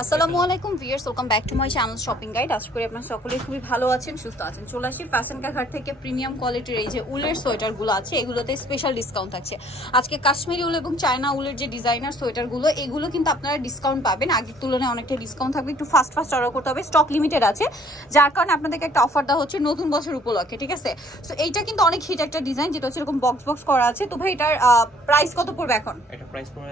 আসসালামু আলাইকুম viewers, welcome back to my channel shopping guide. আশা করি আপনারা সকলে খুবই ভালো আছেন, সুস্থ আছেন। চলে আসি ফ্যাশন ঘাট থেকে প্রিমিয়াম কোয়ালিটির এই যে উলের সোয়েটারগুলো আছে, এগুলোতে স্পেশাল ডিসকাউন্ট থাকছে। আজকে কাশ্মীরি উল এবং চায়না উলের যে ডিজাইনার সোয়েটারগুলো, এগুলো কিন্তু আপনারা ডিসকাউন্ট পাবেন। আগের তুলনায় অনেকটা ডিসকাউন্ট থাকবে। একটু ফাস্ট অর্ডার করতে হবে, স্টক লিমিটেড আছে, যার কারণে আপনাদেরকে একটা অফার দেওয়া হচ্ছে নতুন বছর উপলক্ষে, ঠিক আছে? সো এইটা কিন্তু অনেক হিট একটা ডিজাইন, যেটা হচ্ছে এরকম বক্স করা আছে। তো ভাই এটার প্রাইস কত পড়বে এখন? এটা প্রাইস পড়বে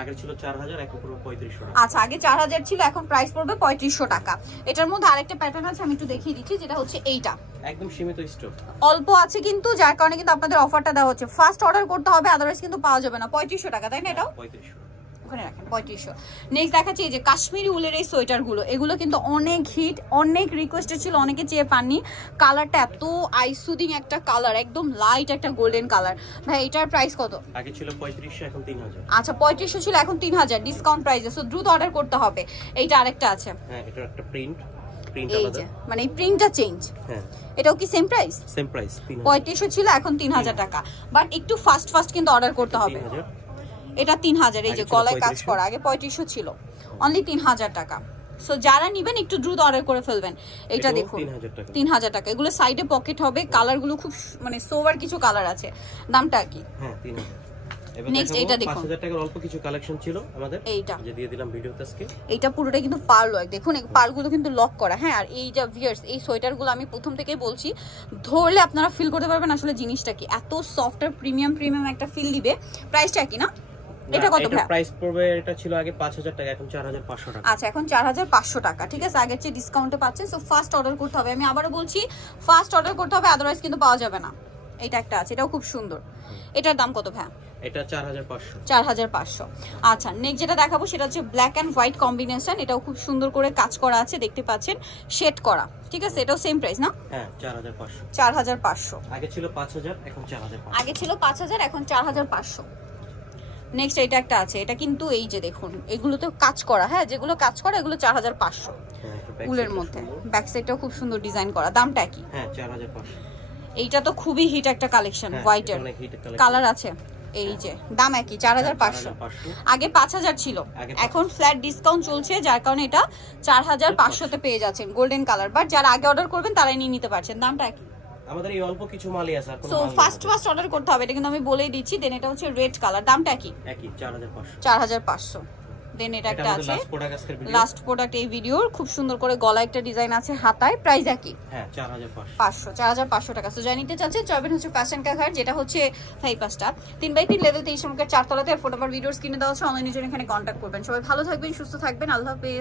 আগে ছিল 4000, এখন পড়বে 3500 টাকা। আচ্ছা, আগে 4000 ছিল, এখন প্রাইস পড়বে 3500 টাকা। এটার মধ্যে আরেকটা প্যাটার্ন আছে, আমি একটু দেখিয়ে দিচ্ছি, যেটা হচ্ছে এইটা একদম সীমিত স্টক, অল্প আছে কিন্তু, যার কারণে কিন্তু আপনাদের অফারটা দেওয়া হচ্ছে। ফার্স্ট অর্ডার করতে হবে, আদারওয়াইজ কিন্তু পাওয়া যাবে না। 3500 টাকা, তাই না? এটাও 3500 ওখানে রাখেন 3500। নেক্সট দেখাচ্ছি এই যে কাশ্মীরি উলের এই সোয়েটারগুলো, এগুলো কিন্তু অনেক হিট, অনেক রিকোয়েস্টেড ছিল, অনেকে চেয়ে পাননি। কালারটা এত আইসুদিং একটা কালার, একদম লাইট একটা গোল্ডেন কালার। ভাই এটার প্রাইস কত? আগে ছিল 3500, এখন 3000। আচ্ছা, 3500 ছিল, এখন 3000 ডিসকাউন্ট প্রাইসে। সো দ্রুত অর্ডার করতে হবে। এইটা আরেকটা আছে, হ্যাঁ এটা একটা প্রিন্ট এই যে মানে এই প্রিন্টটা চেঞ্জ। হ্যাঁ এটাও কি সেম প্রাইস? সেম প্রাইস, 3500 ছিল, এখন 3000 টাকা। বাট একটু ফাস্ট কিন্তু অর্ডার করতে হবে। এটা 3000, এই যে গলায় কাজ করা, আগে 3500 ছিল, অনলি 3000 টাকা। সো যারা নেবেন একটু দ্রুত অর্ডার করে ফেলবেন। এটা দেখুন 3000 টাকা। এগুলো সাইডে পকেট হবে, কালারগুলো খুব মানে সোভার কিছু কালার আছে। দামটা কি? হ্যাঁ 3000। নেক্সট এটা দেখুন, 5000 টাকার অল্প কিছু কালেকশন ছিল আমাদের, এইটা যে দিয়ে দিলাম ভিডিওতে আজকে। এইটা পুরোটা কিন্তু পার্ল ওয়ার্ক, দেখুন এই পার্লগুলো কিন্তু লক করা। হ্যাঁ, আর এই যে ভিউয়ার্স, এই সোয়েটারগুলো আমি প্রথম থেকেই বলছি, ধরলে আপনারা ফিল করতে পারবেন আসলে জিনিসটা কি। এত সফট আর প্রিমিয়াম একটা ফিল দিবে। প্রাইসটা কি না? এটা কত ভাই? প্রাইস পড়বে, এটা ছিল আগে 5000 টাকা, এখন 4500 টাকা। আচ্ছা, এখন 4500 টাকা, ঠিক আছে? আগের চেয়ে ডিসকাউন্টে পাচ্ছেন। সো ফার্স্ট অর্ডার করতে হবে, আমি আবারও বলছি ফার্স্ট অর্ডার করতে হবে, আদারওয়াইজ কিন্তু পাওয়া যাবে না। এটা একটা আছে, এটাও খুব সুন্দর। এটার দাম কত ভাই? এটা 4500। 4500। আচ্ছা, নেক্সট যেটা দেখাবো সেটা হচ্ছে ব্ল্যাক এন্ড হোয়াইট কম্বিনেশন। এটাও খুব সুন্দর করে কাজ করা আছে, দেখতে পাচ্ছেন, শেড করা, ঠিক আছে? এটাও সেম প্রাইস না? হ্যাঁ 4500। 4500। আগে ছিল 5000, এখন 4500। আগে ছিল 5000, এখন 4500। নেক্সট এটা একটা আছে, এটা কিন্তু এই যে দেখুন, এগুলো তো কাজ করা। হ্যাঁ, যেগুলো কাজ করা এগুলো 4500 উলের মধ্যে। ব্যাক সাইডটাও খুব সুন্দর ডিজাইন করা। দামটা কি? হ্যাঁ 4500। এইটা তো খুবই হিট একটা কালেকশন, হোয়াইটের কালার আছে। এই যে দাম একই, 4500। আগে 5000 ছিল, এখন ফ্ল্যাট ডিসকাউন্ট চলছে, যার কারণে এটা 4500 তে পেয়ে যাচ্ছেন গোল্ডেন কালার। বাট যারা আগে অর্ডার করবেন তারাই নিয়ে নিতে পারছেন। দামটা একই, আমাদের এই অল্প কিছু মালই আছে। সো ফার্স্ট অর্ডার করতে হবে, এটা কিন্তু আমি বলেই দিচ্ছি। দেন এটা হচ্ছে রেড কালার, দামটা কি? একই 4500। 4500। দেন এটা একটা আছে, লাস্ট প্রোডাক্ট এই ভিডিওর। খুব সুন্দর করে গলা একটা ডিজাইন আছে, হাতায়। প্রাইস একই, হ্যাঁ 4500। 4500 টাকা। সো যাই নিতে চাচ্ছেন চলবেন হচ্ছে ফ্যাশন ঘাট, যেটা হচ্ছে 5-5টা 3x3 লেভেল 23 নম্বরের 4 তলাতে। ফোন নাম্বার ভিডিওর স্ক্রিনে দেওয়া আছে, অনলাইনের জন্য এখানে কন্ট্যাক্ট করবেন। সবাই ভালো থাকবেন, সুস্থ থাকবেন, আল্লাহ হাফেজ।